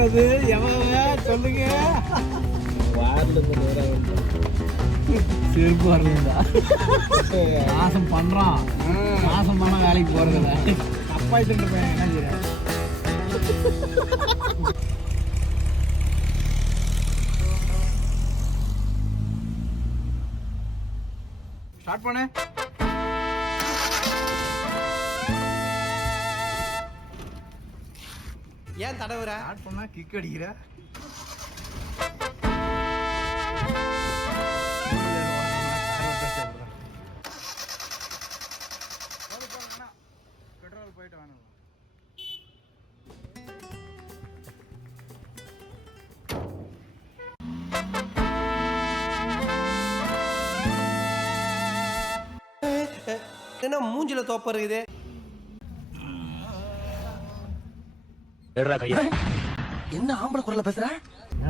யாரது எவங்க சொல்லுங்க. செருப்பு வரலா மாசம் பண்றான். மாசம் பண்ண வேலைக்கு போறதில்ல. தப்பாயிட்டு இருப்பேன். என்ன செய்ய ஸ்டார்ட் பண்ணு. ஏன் தடவுற? ஸ்டார்ட் பண்ணா கிக் அடிக்கிற. பெட்ரோல் போயிட்டு வாங்க. என்ன மூஞ்சில தோப்ப இருக்குது? என்ன ஆம்பளை குரல்ல பேசுற?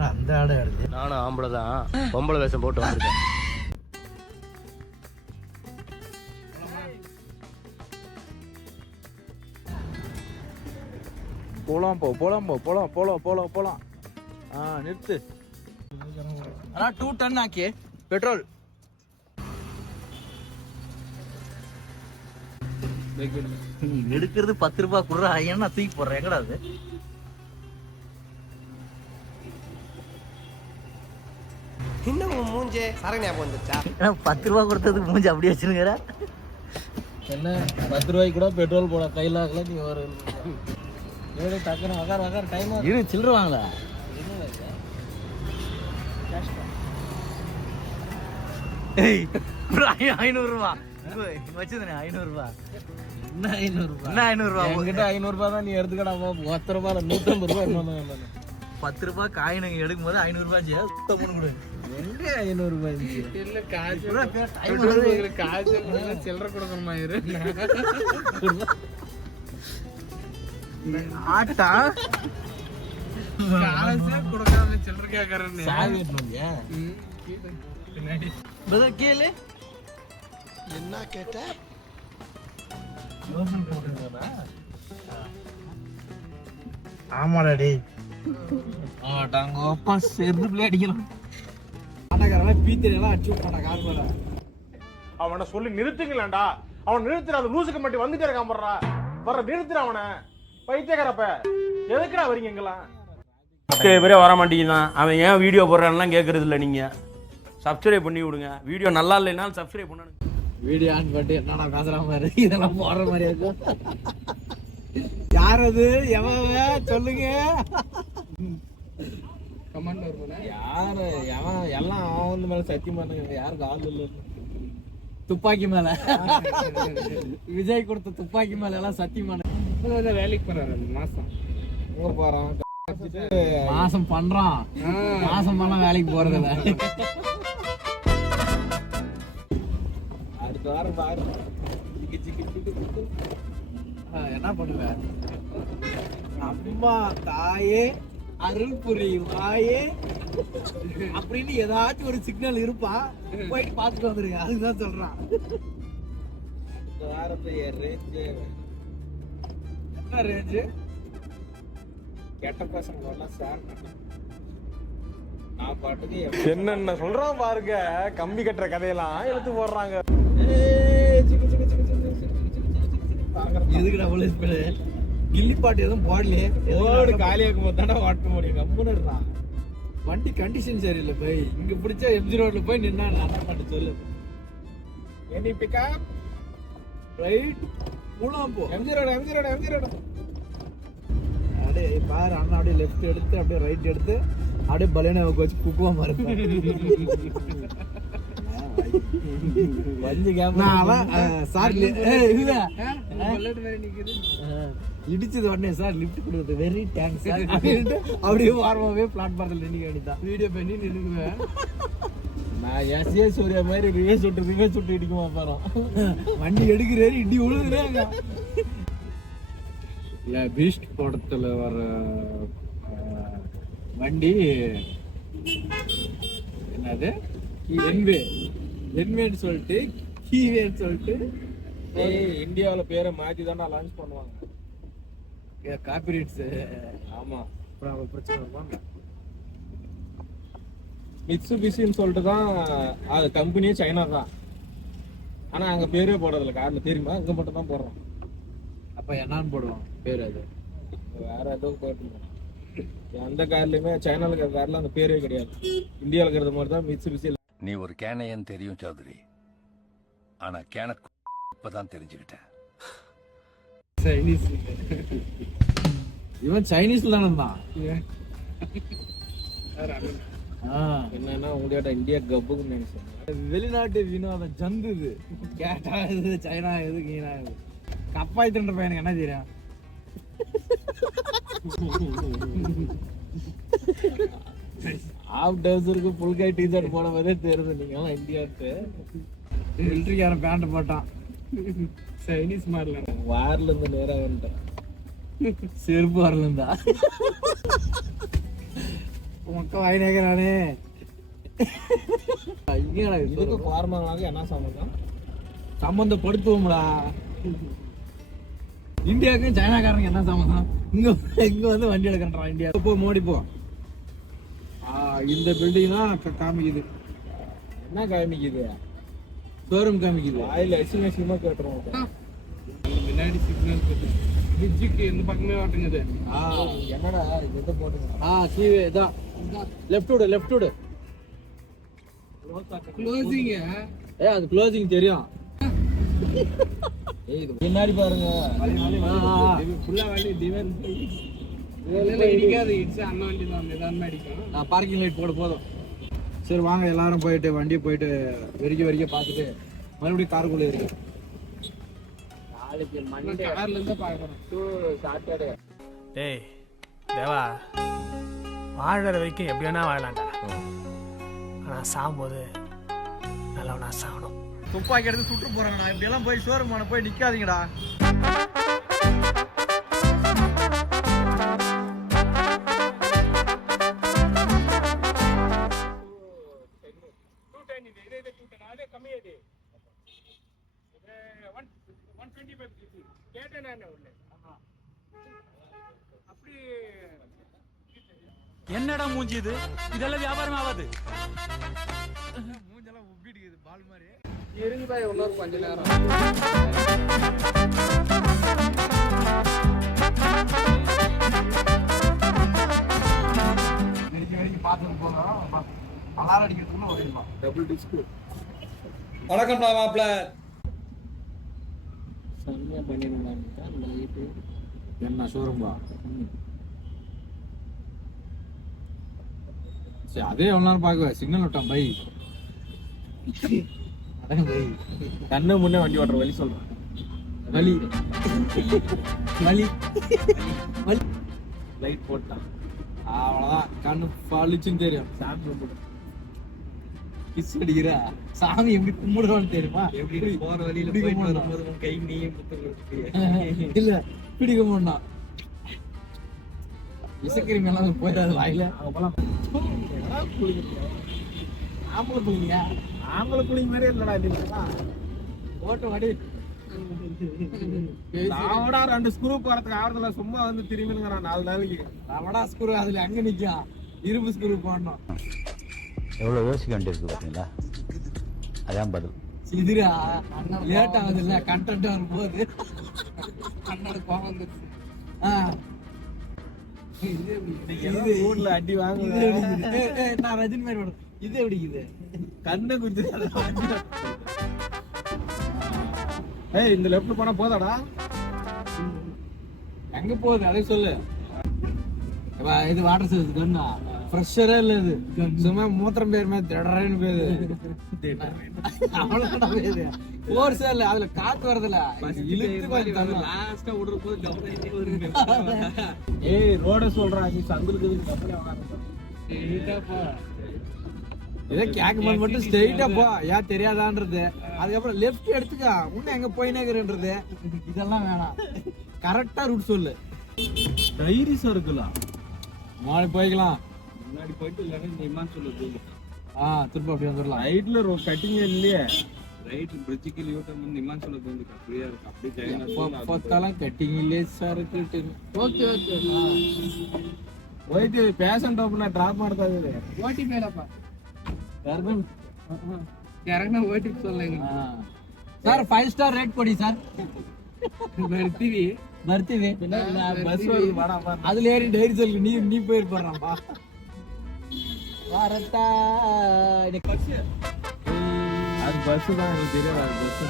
அந்த ஆடு ஆடுது. நானும் ஆம்பளை தான், பொம்பளை வேஷம் போட்டு வந்திருக்கேன். போலாம். நிறுத்து. ஆனா 2 டன் ஆக்கி பெட்ரோல். எடுக்கிறது 10 ரூபாய் குடுறா, என்ன தூக்கி போடுற? எங்கடா அது? இன்னும் மூஞ்சே சரக்கு ஞாபகம் வந்துச்சா? 10 ரூபாய் கொடுத்ததுக்கு மூஞ்சி அப்படியே வச்சுருங்கிற. என்ன 10 ரூபாய்க்கு கூட பெட்ரோல் போட கையில ஆகல. நீ ஒரு டக்குனு வகார டைம் இரு, சில்லற வாங்கல. 500 ரூபா வச்சுதானே? 500 ரூபா. என்ன 500 ரூபா? என்ன 500 ரூபா? என்கிட்ட 500 ரூபாய் தான். நீ எடுத்துக்கடா. 10 ரூபாய் 150 ரூபாய் இன்னொன்னு. 10 ரூபாய் காயின் எடுக்கும் போது 500 ரூபாய் கொடு. எங்க 500 ரூபாய் இல்ல? காசு சில்லற கொடுக்கணுமா? ஆட்டா காசே கொடுக்காம சில்லற கேக்குறேன்னு கேளு. என்ன கேட்ட? ஆமாடா டேய். அப்பா செருப்புல அடிக்கலாம். ஆட்டக்காரன் பீத்திரியெல்லாம் அடிச்சு விட்டான் கார் மேல. அவனை சொல்லி நிறுத்துங்களேன்டா. அவன் நிறுத்துற. அந்த லூசுக்கு மட்டும் வந்துட்டே இருக்கான். வர நிறுத்துற அவனை. பைத்தியக்காரப்ப எதுக்குடா வரீங்க எங்கெல்லாம்? சப்ஸ்கிரைபரே வர மாட்டேங்குதான். அவன் ஏன் வீடியோ போடுறான்லாம் கேட்கறது இல்லை. நீங்கள் சப்ஸ்கிரைப் பண்ணி விடுங்க. வீடியோ நல்லா இல்லைனாலும் சப்ஸ்கிரைப் பண்ணணும். வீடியோ ஆன் பண்ணிட்டு என்னடா பேசுற மாதிரி இதெல்லாம் போடுற மாதிரி இருக்கும். யாரது எவங்க சொல்லுங்க. கமெண்ட் வரும்ல. யாரு எவன் எல்லாம் அவன் மேல சத்தியம் பண்ணுங்க. யாருக்கு ஆள் இல்லை. துப்பாக்கி மேல விஜய் கொடுத்த துப்பாக்கி மேல எல்லாம் சத்தியம் பண்ண. வேலைக்கு போறாரு மாசம். எங்க போறான்? மாசம் பண்றான். மாசம் பண்ண வேலைக்கு போறதில்ல. அடுத்த வாரம் பாரு. என்ன பண்ணுவ? அம்மா தாயே அருள் புரியும் ஆயே அப்படின்னு ஏதாச்சும் ஒரு சிக்னல் இருப்பா. போயிட்டு பாத்துட்டு வந்துருங்க. அதுதான் சொல்றான். என்ன ரேஞ்சு? கெட்ட பசங்க எல்லாம் சார் நான் பாட்டுக்கு என்னென்ன சொல்றான் பாருங்க. கம்பி கட்டுற கதையெல்லாம் எடுத்து போடுறாங்க. எதுக்குடா அவ்வளவு ஸ்பீடு? கில்லி பாட்டு எதுவும் போடலையே. ரோடு காலியாக்கும் போது தானே ஓட்ட முடியும். கம்முன்னுடா. வண்டி கண்டிஷன் சரியில்லை போய். இங்க பிடிச்சா எம்ஜி ரோட்ல போய் நின்னா நான் பாட்டு சொல்லு. எனி பிக்கப் ரைட் மூலம் போ. MG road. அப்படியே பாரு அண்ணா. அப்படியே லெஃப்ட் எடுத்து அப்படியே ரைட் எடுத்து அப்படியே பலூனை வச்சு குக்குவா மாறுது. இடிச்சது உடனே சார் லிஃப்ட் கொடுக்குறது வெரி தேங்க்ஸ் அப்படியே வாரமாவே பிளாட்பாரத்தில் நின்று வேண்டியதான். வீடியோ பண்ணி நின்றுக்குவேன். நான் எஸ்ஏ சூர்யா மாதிரி ரிவேஸ் விட்டு இடிக்குமா பாரோம். வண்டி எடுக்கிறேன் இடி விழுகுறேங்க. பீஸ்ட் படத்துல வர வண்டி என்னது என்வேன்னு சொல்லிட்டு கீவேன்னு சொல்லிட்டு இந்தியாவில் பேரை மாற்றி தானே லான்ச் பண்ணுவாங்க. காப்பிரைட்ஸ். ஆமா அப்புறம் அவன் பிரச்சனை வருவான். மிட்சுபிஷின்னு சொல்லிட்டு தான் அது கம்பெனியே சைனா தான். ஆனா அங்க பேரே போடுறதில்ல கார்ல, தெரியுமா? இங்க மட்டும் தான் போடுறோம். அப்ப என்னன்னு போடுவான் பேர்? அது வேற எதுவும் போட்டு எந்த கார்லயுமே சைனால இருக்கிற கார்ல அந்த பேரே கிடையாது. இந்தியாவில் இருக்கிறது மாதிரி தான் மிட்சுபிஷி. நீ ஒரு கேனையன் தெரியும் சௌத்ரி, ஆனா கேன இப்பதான் தெரிஞ்சுக்கிட்டேன். சைனீஸ். இவன் சைனீஸ்ல தானே இருந்தான். என்னன்னா உங்கள்கிட்ட இந்தியா கப்புன்னு நினைச்சேன். வெளிநாட்டு வினோதம் ஜந்து இது. கேட்டா இது சைனா எது கீனா இது. கப்பாய் தின்ற பையனுக்கு என்ன தெரியும்? ஆஃப் டவுசருக்கு ஃபுல் கை டிஷர்ட் போட மாதிரியே தெரியுது. நீங்க எல்லாம் இந்தியாவுக்கு மிலிட்ரிக்காரன் பேண்ட் போட்டான். சைனீஸ் மாடல வார்ல இருந்து நேரா வந்துட்டேன். செருப்பு வரல இருந்தா மக்கள் வாயினேக்கிறானே. இதுக்கு ஃபார்மலாக என்ன சம்பந்தம்? சம்பந்தப்படுத்துவோம்டா. இந்தியாவுக்கும் சைனாக்காரனுக்கு என்ன சம்பந்தம்? இங்க வந்து வண்டி எடுக்கிறான் இந்தியா. போ மோடி போ. இந்த பில்டிங் தான் காமிக்குது. என்ன காமிக்குது? ஷோரூம் காமிக்குது. வாயில எஸ்டிமேஷமா கேட்டுருவோம். முன்னாடி சிக்னல் பிரிட்ஜுக்கு இந்த பக்கமே வாட்டுங்குது. என்னடா இது போட்டுங்க. கீழே இதான் லெஃப்ட் விடு. க்ளோசிங். அது க்ளோசிங் தெரியும். பின்னாடி பாருங்க. பார்க்கிங் லைட் போட போதும். சரி வாங்க எல்லாரும் போயிட்டு வண்டியை போயிட்டு வெறிக்க பார்த்துட்டு மறுபடியும் காருக்குள்ள இருக்கு. கார்ல இருந்து பாக்குறோம். டேய் தேவா, வாழற வரைக்கும் எப்படி வேணா வாழலாம்டா. ஆனா சாகும்போது நல்லவனா சாகணும். துப்பாக்கி எடுத்து சுட்டு போறாங்கடா. இப்படி எல்லாம் போய் ஷோரூம் போய் நிக்காதீங்கடா. என்னடா மூஞ்சி இது? இதெல்லாம் வியாபாரம் ஆகாது. மூஞ்செல்லாம் உப்பிடுது பால் மாதிரி. இருங்கடா இன்னொரு கொஞ்ச நேரம். வெறிக்க பார்த்துட்டு போகிறோம். அலாரம் அடிக்கிறதுக்குன்னு ஓடிடலாம். Double disk. வணக்கம் மாப்பிள்ள. செம்மையா பண்ணிடலாம். லைட்டு என்ன ஷோரூம்பா? சரி அதே எவ்வளோ நேரம் பார்க்குவேன். சிக்னல் விட்டான் பை. கண்ணு முன்னே வண்டி ஓட்டுற வழி சொல்றேன். வலி வலி வலி. லைட் போட்டான். அவ்வளோதான். கண்ணு பளிச்சுன்னு தெரியும். சாமி கும்பிடு. கிஸ் அடிக்கிறா. சாமி எப்படி கும்பிடுவான்னு தெரியுமா? எப்படி போற வழியில போயிட்டு வரும்போது கை நீயும் இல்ல பிடிக்க மாட்டான். விசக்கிரிமி எல்லாம் போயிடாது வாயில. ஆம்பளை புள்ளிங்க. ஆம்பளை புள்ளிங்க மாதிரியே இல்லடா இல்லைங்களா? ஓட்ட வாடி. அவடா 2 ஸ்க்ரூ போறதுக்கு ஆறுதல சும்மா வந்து திரும்பினுங்கிறான் 4 நாளைக்கு. அவடா ஸ்க்ரூ அதுல அங்க நிக்கும். இரும்பு ஸ்க்ரூ போடணும். எவ்வளவு யோசிக்க வேண்டியிருக்கு பாத்தீங்களா? அதான் பதில். இதுரா லேட் ஆகுது இல்ல கண்டென்ட் வரும்போது அண்ணோட கோவம் வந்துருச்சு. இது ஊர்ல அடி வாங்குது. நான் ரஜினி மாதிரி போடுறேன். இது எப்படி இது கண்ணை குத்து. ஏய் இந்த லெஃப்ட் போனா போதாடா? எங்க போகுது அதை சொல்லு. இது வாட்டர் சர்வீஸ் கண்ணா ஃப்ரெஷரே இல்ல. இது சும்மா மூத்திரம் பேர் மாதிரி திடறன்னு போகுது. அவ்வளவுதான் போகுது. கோர்ஸே இல்ல. அதுல காத்து வரதுல இழுத்து லாஸ்டா விடுற போது. ஏய் ரோட சொல்றா நீ சங்குலுக்கு கப்பலே வாங்க. இதே கேட்கும்போது மட்டும் ஸ்ட்ரெயிட்டா போ. ஏன் தெரியாதான்றது. அதுக்கப்புறம் லெஃப்ட் எடுத்துக்கா. இன்னும் எங்க போயினேக்குறேன்றது. இதெல்லாம் வேணாம். கரெக்டா ரூட் சொல்லு. டைரிஸா இருக்கலாம். நாளை போய்க்கலாம். முன்னாடி போயிட்டு இல்லைன்னா நீ இம்மான்னு சொல்லு. திரும்ப அப்படி வந்துடலாம். ரைட்ல கட்டிங் இல்லையே. ரைட் பிரிட்ஜுக்கு லியூட்டன் வந்து இமாச்சல வந்து அப்படியே இருக்கு. அப்படியே பார்த்தாலும் கட்டிங் இல்லையே சார். ஓகே ஓகே ಹೋಯ್ತು ಪೇಷಂಟ್ ಒಬ್ಬನ ಡ್ರಾಪ್ ಮಾಡ್ತಾ ಇದ್ದೀವಿ. ಓಟಿ ಮೇಲಪ್ಪ ಯಾರನ್ನ ಓಟಿ ಸೊಲ್ಲಂಗ ಸರ್ 5 ಸ್ಟಾರ್ ರೇಟ್ ಕೊಡಿ ಸರ್. ಬರ್ತೀವಿ பஸ் வருது வாடாப்பா. அதுல ஏறி டைரி சொல்லு நீ போயிருப்பாப்பா. வாரத்தா எனக்கு பஸ் அது பஸ் தான் எனக்கு தெரியாது. அது பஸ்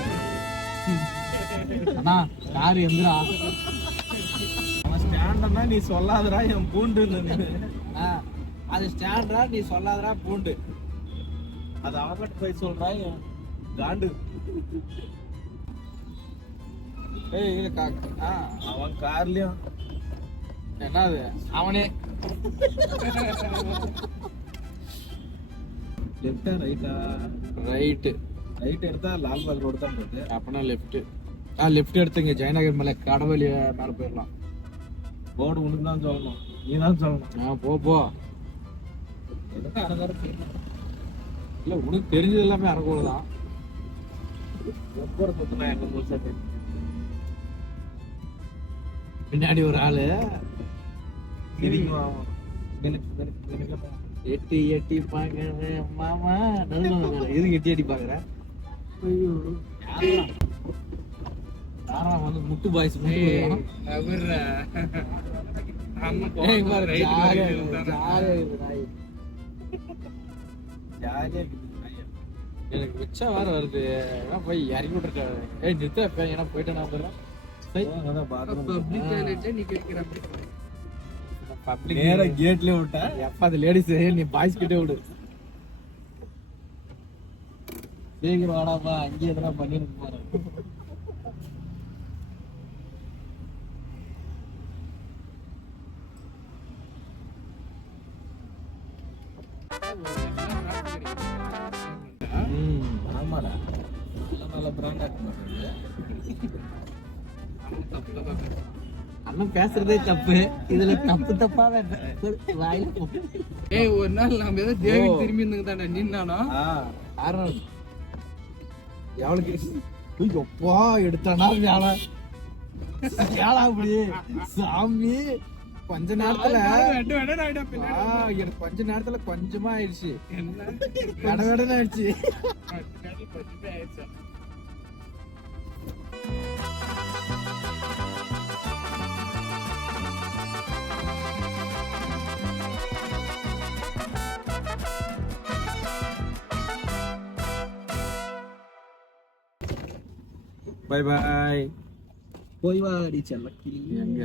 அண்ணா கார் எந்திரா அவன் ஸ்டாண்டர்னா நீ சொல்லாதடா என் பூண்டு இருந்தது. அது ஸ்டாண்டரா நீ சொல்லாதடா பூண்டு. அது அவன்கிட்ட போய் சொல்றா என் காண்டு. ஏய் இல்ல அவன் கார்லயும் என்னது அவனே லெஃப்டா ரைட்டா ரைட் எடுத்தா லால்பாக் ரோடு தான் போகுது. அப்பனா லெஃப்ட் எடுத்துங்க. ஜெயநகர் மேல கடவழி மேல போயிடலாம். போர்டு உனக்கு தான் சொல்லணும், நீ தான் சொல்லணும். போ எதுக்கு அரகரம் இல்ல உனக்கு தெரிஞ்சது எல்லாமே அரகோடு தான். ஒவ்வொரு பக்கம் நான் என்ன முழுசா தெரியும். பின்னாடி ஒரு ஆளு எட்டி பாக்குறேன் மாமா. எதுக்கு எட்டி பாக்குற? வந்து முட்டு பாய்ஸ் எனக்கு மிச்சா வேற வருது. போய் இறக்கி விட்டுருக்காரு. நிறுத்த ஏன்னா போயிட்டேன் கேட்லயே விட்டா எப்ப அது லேடிஸ் நீ பாய்ஸ் கிட்டே விடு. சீக்கிரம் வாடாப்பா அங்கேயே எதனா பண்ணிட்டு போறேன். ஆமாடா நல்ல பிராண்டா அண்ணன் பேசுறதே தப்பு. இதுல தப்பா வாயில ஒரு நாள் நாம ஏதோ தேவி திரும்பி தானே நின்னானோ எவளுக்கு எப்பா எடுத்தானா வேலை அப்படி சாமி. கொஞ்ச நேரத்துல எனக்கு கொஞ்ச நேரத்துல கொஞ்சமா ஆயிடுச்சு. கடகடன்னு ஆயிடுச்சு. Bye bye. போய் வாடி செல்லக்கி. எங்க